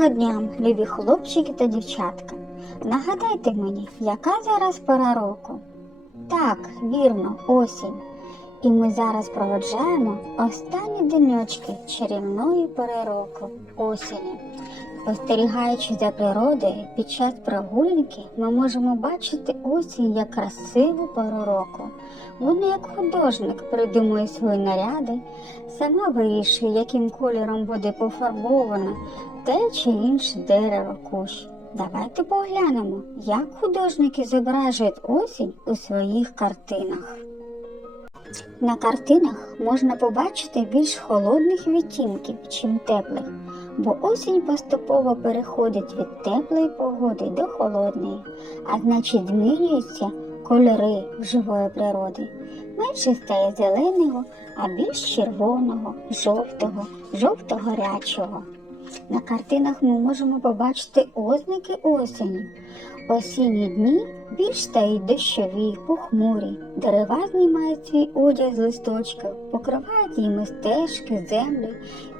Доброго дня, любі хлопчики та дівчатка. Нагадайте мені, яка зараз пора року? Так, вірно, осінь. І ми зараз проведжаємо останні денечки чарівної пори року осені. Спостерігаючи за природою під час прогулянки, ми можемо бачити осінь як красиву пору року. Вона як художник придумує свої наряди, сама вирішує, яким кольором буде пофарбовано те чи інше дерево кущ. Давайте поглянемо, як художники зображують осінь у своїх картинах. На картинах можна побачити більш холодних відтінків, чим теплих, бо осінь поступово переходить від теплої погоди до холодної, а значить змінюються кольори живої природи. Менше стає зеленого, а більш червоного, жовтого, жовто-гарячого. На картинах ми можемо побачити ознаки осені. Осінні дні більш стають дощові, похмурі, дерева знімають свій одяг з листочків, покривають їми стежки, землю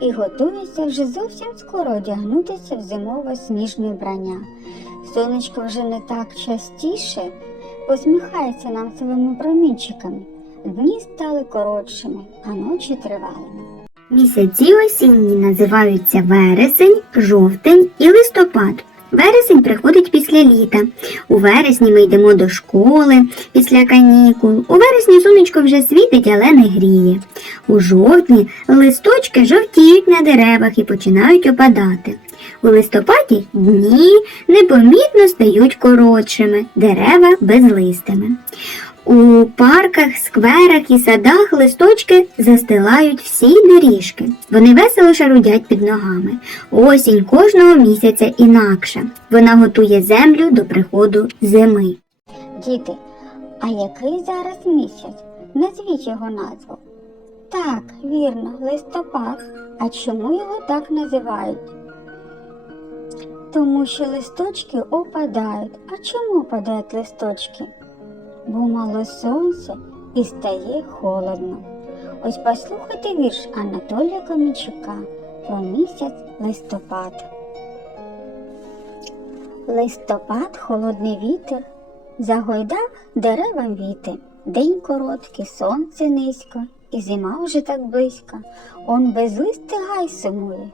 і готуються вже зовсім скоро одягнутися в зимове сніжне вбрання. Сонечко вже не так частіше посміхається нам своїми промінчиками. Дні стали коротшими, а ночі тривалими. Місяці осінні називаються вересень, жовтень і листопад. Вересень приходить після літа. У вересні ми йдемо до школи після канікул. У вересні сонечко вже світить, але не гріє. У жовтні листочки жовтіють на деревах і починають опадати. У листопаді дні непомітно стають коротшими, дерева безлистими. У парках, скверах і садах листочки застилають всі доріжки. Вони весело шарудять під ногами. Осінь кожного місяця інакша. Вона готує землю до приходу зими. Діти, а який зараз місяць? Назвіть його назву. Так, вірно, листопад. А чому його так називають? Тому що листочки опадають. А чому опадають листочки? Бо мало сонця і стає холодно. Ось послухайте вірш Анатолія Комічука про місяць листопад. Листопад, холодний вітер, загойдав деревам віти. День короткий, сонце низько, і зима вже так близько. Он без листи гай сумує.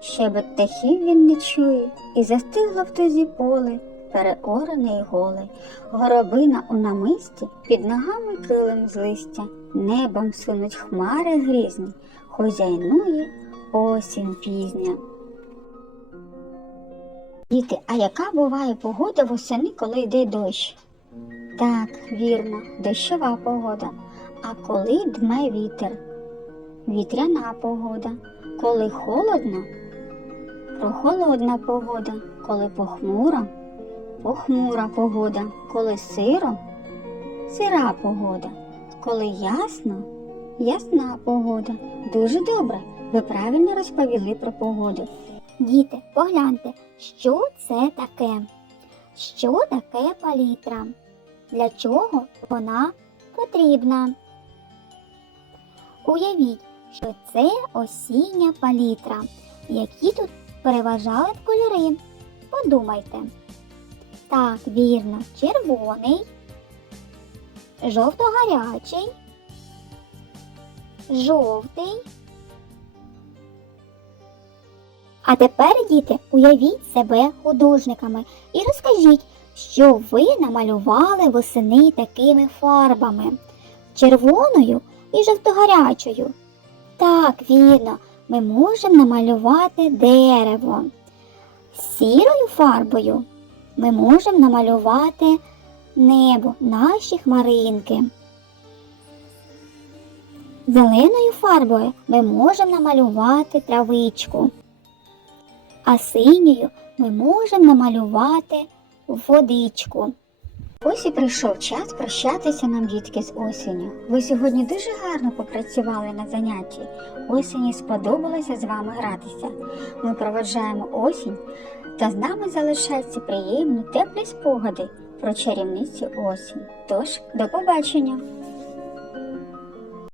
Щебет птахів він не чує, і застигло в тузі поле, переорене й голе. Горобина у намисті під ногами килим з листя, небом сунуть хмари грізні, хозяйнує осінь пізня. Діти, а яка буває погода восени, коли йде дощ? Так, вірно, дощова погода. А коли дме вітер? Вітряна погода. Коли холодно? Прохолодна погода. Коли похмура? Похмура погода. Коли сиро? Сира погода. Коли ясно? Ясна погода. Дуже добре. Ви правильно розповіли про погоду. Діти, погляньте, що це таке? Що таке палітра? Для чого вона потрібна? Уявіть, що це осіння палітра. Які тут переважали кольори? Подумайте. Так, вірно, червоний, жовто-гарячий, жовтий. А тепер, діти, уявіть себе художниками і розкажіть, що ви намалювали восени такими фарбами червоною і жовтогарячою. Так, вірно, ми можемо намалювати дерево. Сірою фарбою ми можемо намалювати небо, наші хмаринки. Зеленою фарбою ми можемо намалювати травичку а синьою ми можемо намалювати водичку. Ось і прийшов час прощатися нам, дітки, з осінню. Ви сьогодні дуже гарно попрацювали на занятті. Осені сподобалося з вами гратися. Ми проведжаємо осінь, та з нами залишаються приємні теплі спогади про чарівниці осінь. Тож, до побачення!